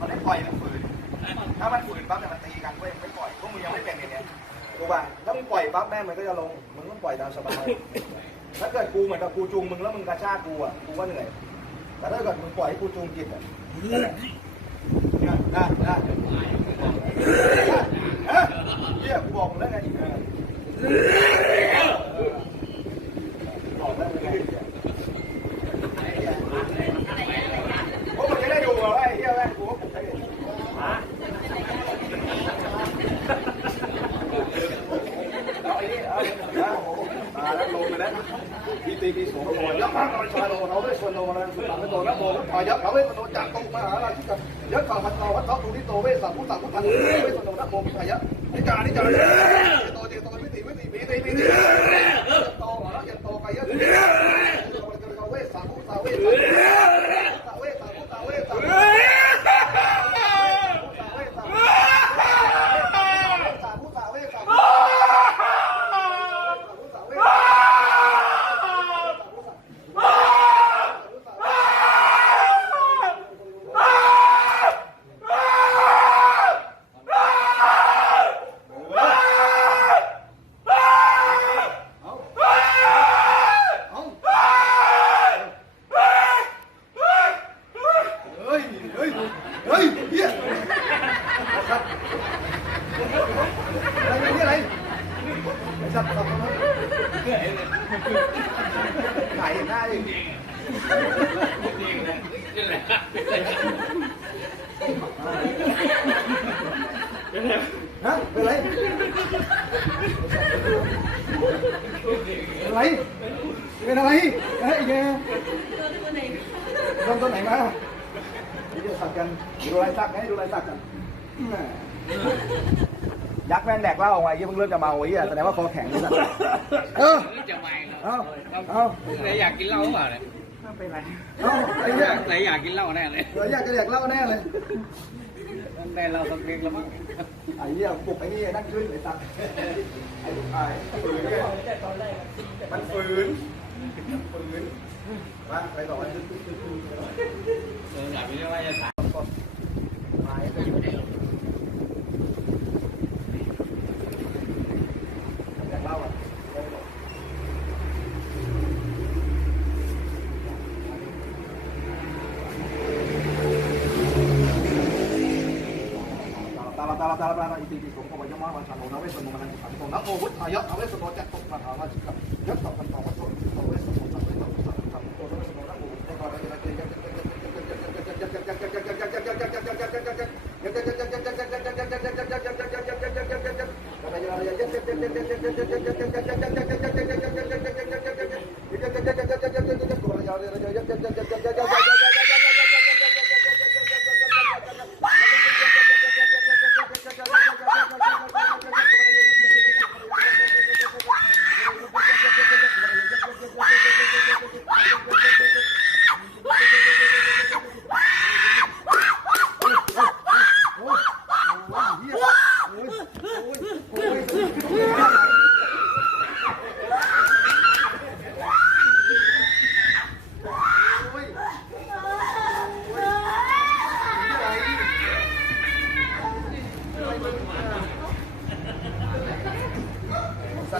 มันไม่ปล่อยมันฝืน ถ้ามันฝืนปั๊บเนี่มัตีกันเว้ยไม่ปล่อยพวกมึงยังไม่เป็นอย่างเนี้ยกูว่าถ้ามึงปล่อยปั๊บแม่มันก็จะลง มึงต้องปล่อยตามสบาย ถ้าเกิดกูเหมือนกับกูจูงมึงแล้วมึงกระชากกูอะ กูก็เหนื่อย แต่ถ้าเกิดมึงปล่อยให้กูจูงกินอะเนี่ยได้ได้เฮียกูบอกมึงแล้วไงอีกนะ มหาราชิกับยะขาวัตตาวัตถะตุนิโตเวสัพุทธพุทธังเวสโนนะโมมิทายะนิการนิจารโตเจโตวิติวิติปีติปีติ ฮะเป็นไรเป็นไรเป็นอะไรเฮ้ยแกโดนตัวไหนมาเดี๋ยวสักกันดูลายสักให้ดูลายสักกันยักษ์แม่งแดกเหล้าออกมาไอ้เหี้ยเพิ่งเริ่มจะเมาไอ้เหี้ยแสดงว่าคอแข็งนี่สัตว์เออ จะไปเหรอเอาเอาไหนอยากกินเหล้าเปล่าเนี่ยไม่เป็นไรเอาไอ้เหี้ยไหนอยากกินเหล้าแน่เลย เดี๋ยวอยากจะแดกเหล้าแน่เลย มันเราสำเพียงละมั้งไอ้เนี่ยปลุกไอ้นี่นั่งขึ้นไอ้สัตว์ไอ้ลูกชายฝืนเนี่ยมันฝืนฝืนมาไปต่อวันนี้ ตาลาราอิติปิโสภวยมะวัชโนนะเวสโนมนันสังโตนะโอวุฒายะนะเวสโนจักตุปะถาวาจิกะยะตัพันตวัตโตเวสโนสังเวสโนสังสังโตนะเวสโนนะโอวุฒายะนะเวสโนจักตุปะถาวาจิกะยะตั ไป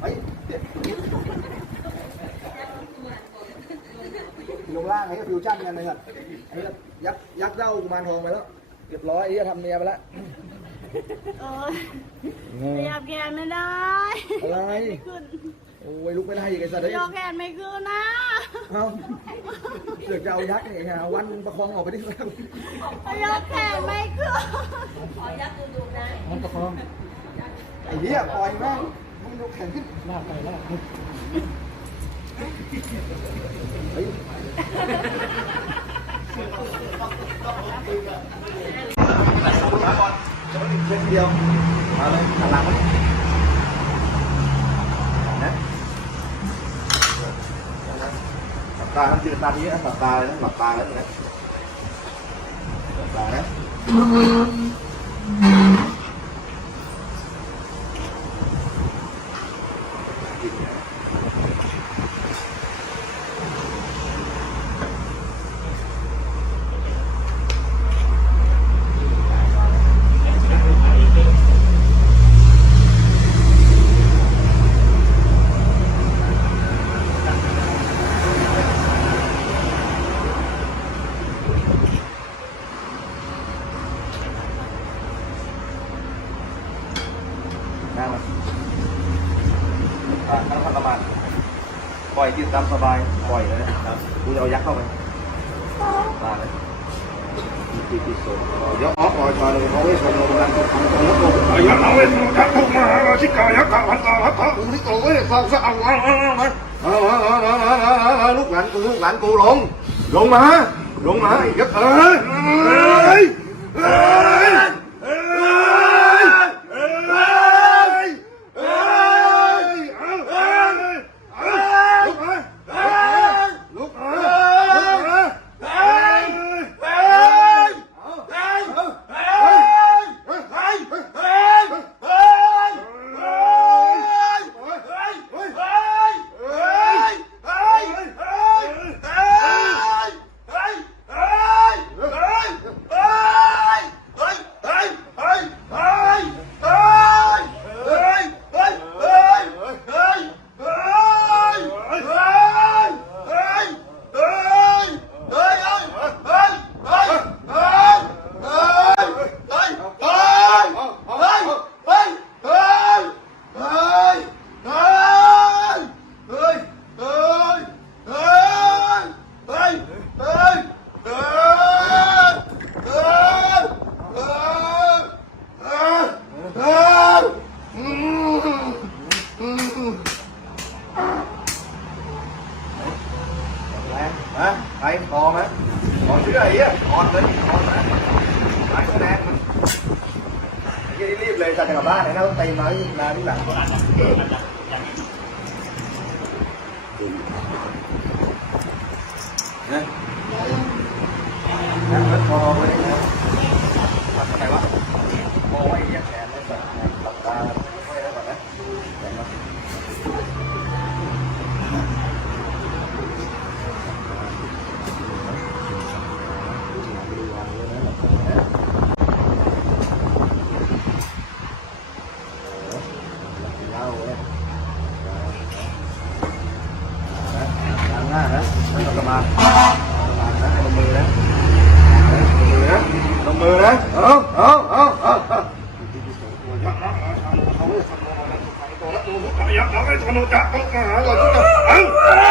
ไอ้ลงล่างไอ้ก็ฟิวชั่นกันเลยครับไอ้ก็ยักยักเจ้ากุมารทองไปแล้วเรียบร้อยไอ้ก็ทำเมียไปแล้วโอ้ยขยับแขนไม่ได้อะไรไม่ขึ้น โอ้ยลุกไม่ได้อีกไอ้สัตว์เอกแขนไม่ขึ้นนะเอาเสือกจะเอายักษ์เนี่ยฮะวันประคองออกไปดิครับยกแขนไม่ขึ้นขอยักษ์ดูๆนะมันประคองไอ้เนี้ยปล่อยแม่งมันยกแขนขึ้นลากไปแลากเฮ้ยเดียวมาเลหลัง ตายืนตานี้นะหลับตาเลยนะหลับตาแล้วนะหลับตานะ ตามสบายปล่อยเลยนะครับกูจะเอายักษ์เข้าไปตาเลยปิติโสยกออกปล่อยมาเลยเขไม่สนองการกรทำของนกโยักษ์เอาเว้นองการทุกมาชิกายักษ์พันตาพันตาอุนิโตเว้ยสาวสาวมาาลูกหลานกูลูกหลานกูลงลงมาลงมายักษ์เอ้ยเเอ้ย ba này nó không tìm mà là đi làm Đấy. 我是你爸